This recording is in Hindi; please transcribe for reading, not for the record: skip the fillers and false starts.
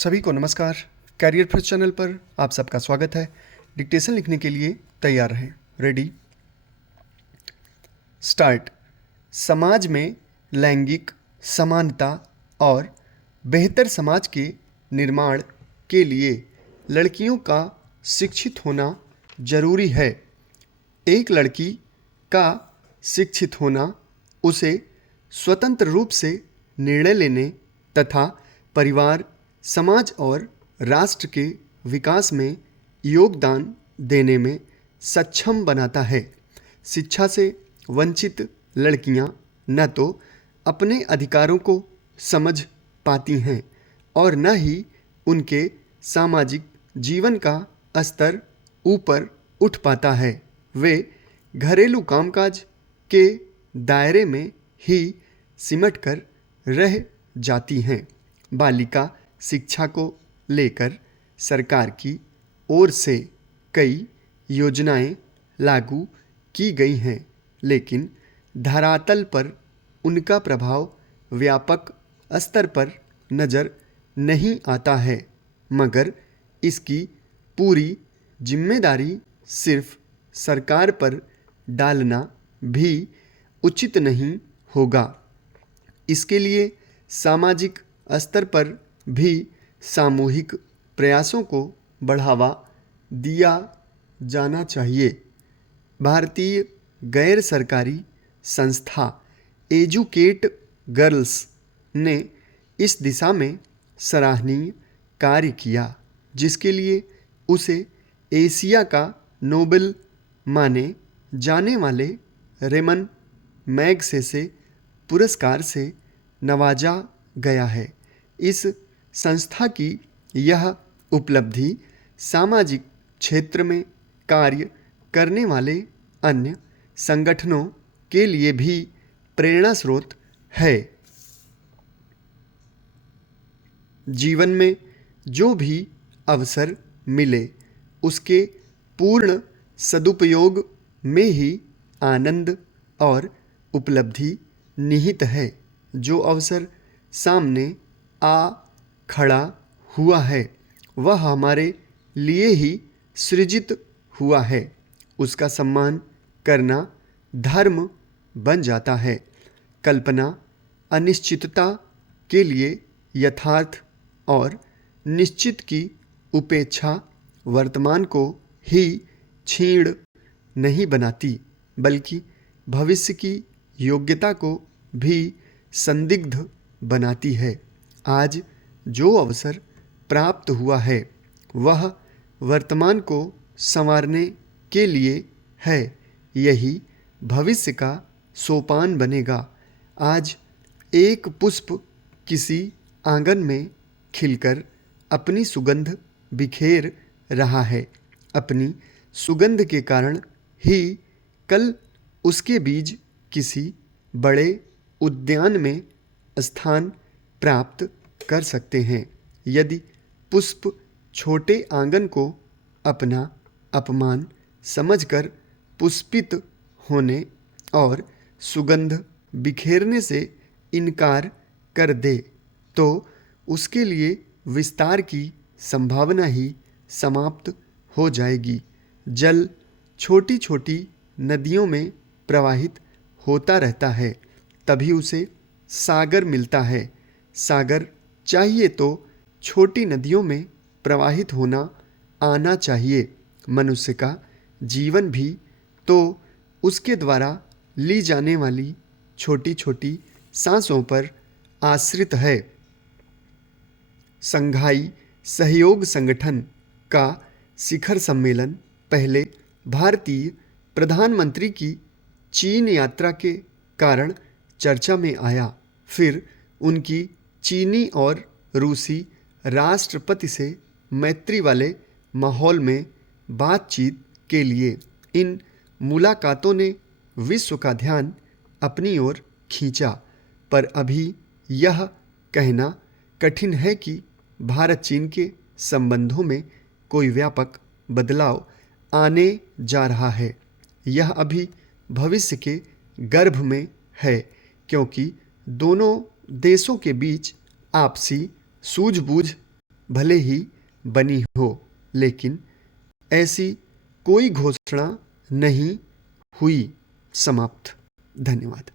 सभी को नमस्कार। कैरियर फर्स्ट चैनल पर आप सबका स्वागत है। डिक्टेशन लिखने के लिए तैयार रहें। Ready start. समाज में लैंगिक समानता और बेहतर समाज के निर्माण के लिए लड़कियों का शिक्षित होना जरूरी है। एक लड़की का शिक्षित होना उसे स्वतंत्र रूप से निर्णय लेने तथा परिवार, समाज और राष्ट्र के विकास में योगदान देने में सक्षम बनाता है। शिक्षा से वंचित लड़कियां न तो अपने अधिकारों को समझ पाती हैं और न ही उनके सामाजिक जीवन का स्तर ऊपर उठ पाता है। वे घरेलू कामकाज के दायरे में ही सिमटकर रह जाती हैं। बालिका शिक्षा को लेकर सरकार की ओर से कई योजनाएं लागू की गई हैं, लेकिन धरातल पर उनका प्रभाव व्यापक स्तर पर नज़र नहीं आता है। मगर इसकी पूरी जिम्मेदारी सिर्फ सरकार पर डालना भी उचित नहीं होगा। इसके लिए सामाजिक स्तर पर भी सामूहिक प्रयासों को बढ़ावा दिया जाना चाहिए। भारतीय गैर सरकारी संस्था एजुकेट गर्ल्स ने इस दिशा में सराहनीय कार्य किया, जिसके लिए उसे एशिया का नोबेल माने जाने वाले रेमन मैगसेसे पुरस्कार से नवाजा गया है। इस संस्था की यह उपलब्धि सामाजिक क्षेत्र में कार्य करने वाले अन्य संगठनों के लिए भी प्रेरणा स्रोत है। जीवन में जो भी अवसर मिले उसके पूर्ण सदुपयोग में ही आनंद और उपलब्धि निहित है। जो अवसर सामने आ खड़ा हुआ है वह हमारे लिए ही सृजित हुआ है। उसका सम्मान करना धर्म बन जाता है। कल्पना अनिश्चितता के लिए यथार्थ और निश्चित की उपेक्षा वर्तमान को ही क्षीण नहीं बनाती, बल्कि भविष्य की योग्यता को भी संदिग्ध बनाती है। आज जो अवसर प्राप्त हुआ है वह वर्तमान को संवारने के लिए है। यही भविष्य का सोपान बनेगा। आज एक पुष्प किसी आंगन में खिलकर अपनी सुगंध बिखेर रहा है। अपनी सुगंध के कारण ही कल उसके बीज किसी बड़े उद्यान में स्थान प्राप्त कर सकते हैं। यदि पुष्प छोटे आंगन को अपना अपमान समझकर पुष्पित होने और सुगंध बिखेरने से इनकार कर दे तो उसके लिए विस्तार की संभावना ही समाप्त हो जाएगी। जल छोटी छोटी नदियों में प्रवाहित होता रहता है, तभी उसे सागर मिलता है। सागर चाहिए तो छोटी नदियों में प्रवाहित होना आना चाहिए। मनुष्य का जीवन भी तो उसके द्वारा ली जाने वाली छोटी छोटी सांसों पर आश्रित है। संघाई सहयोग संगठन का शिखर सम्मेलन पहले भारतीय प्रधानमंत्री की चीन यात्रा के कारण चर्चा में आया। फिर उनकी चीनी और रूसी राष्ट्रपति से मैत्री वाले माहौल में बातचीत के लिए इन मुलाकातों ने विश्व का ध्यान अपनी ओर खींचा। पर अभी यह कहना कठिन है कि भारत चीन के संबंधों में कोई व्यापक बदलाव आने जा रहा है। यह अभी भविष्य के गर्भ में है, क्योंकि दोनों देशों के बीच आपसी सूझबूझ भले ही बनी हो, लेकिन ऐसी कोई घोषणा नहीं हुई। समाप्त। धन्यवाद।